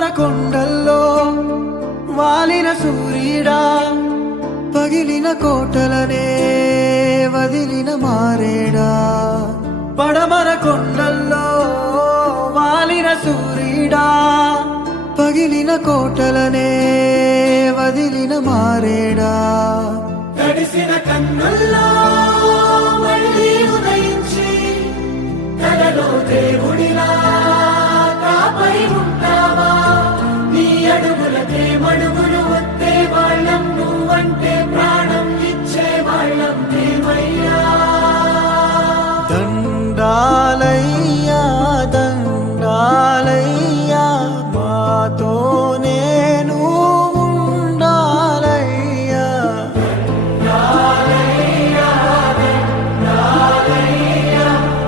పడమర కొండల్లో వాలిన సూర్యుడా, పగిలిన కోటలనే వదిలిన మారేడా. పడమర కొండల్లో వాలిన సూర్యుడా, పగిలిన కోటలనే వదిలిన మారేడా.